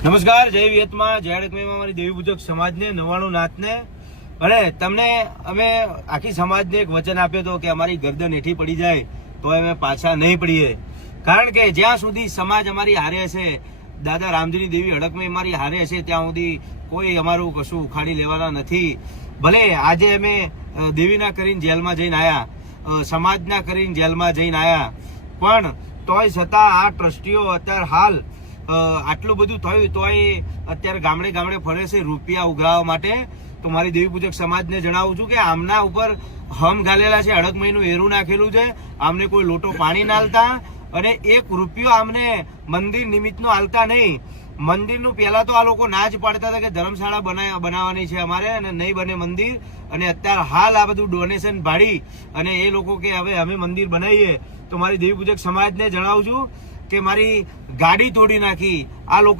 નમસ્કાર, જય વિયતમાં, જય અડકમીમાં અમારી દેવી પૂજક સમાજને 99 નાથને અને તમને અમે આખી સમાજને એક વચન આપ્યો હતો કે અમારી ગરદન હેઠી પડી જાય તો અમે પાછા નહીં પડીએ, કારણ કે જ્યાં સુધી સમાજ અમારી હારે હશે, દાદા રામજીની દેવી અડકમી અમારી હારે હશે, ત્યાં સુધી કોઈ અમારું કશું ઉખાડી લેવાના નથી. ભલે આજે અમે દેવીના કરીને જેલમાં જઈને આવ્યા, સમાજના કરીને જેલમાં જઈને આવ્યા, પણ તોય છતાં આ ટ્રસ્ટીઓ અત્યારે હાલ આટલું બધું થયું તોય અત્યારે ગામડે ગામડે ફરે છે રૂપિયા ઉઘરાવવા માટે. તો મારી દેવી પૂજક સમાજને જણાવું છું કે આમના ઉપર હમ ઘાલેલા છે, અડકમહીનું એરું નાખેલું છે, આમને કોઈ લોટો પાણી ના આલતા અને 1 રૂપિયો આમને મંદિર નિમિત્તનો આલતા નહીં. મંદિરનું પહેલા તો આ લોકો ના જ પાડતા હતા કે ધર્મશાળા બનાવવાની છે અમારે અને નહીં બને મંદિર, અને અત્યારે હાલ આ બધું ડોનેશન ભાડી અને એ લોકો કે હવે અમે મંદિર બનાવીએ. તો મારી દેવી પૂજક સમાજને જણાવું છું કે મારી ગાડી તોડી નાખી આ લોકો.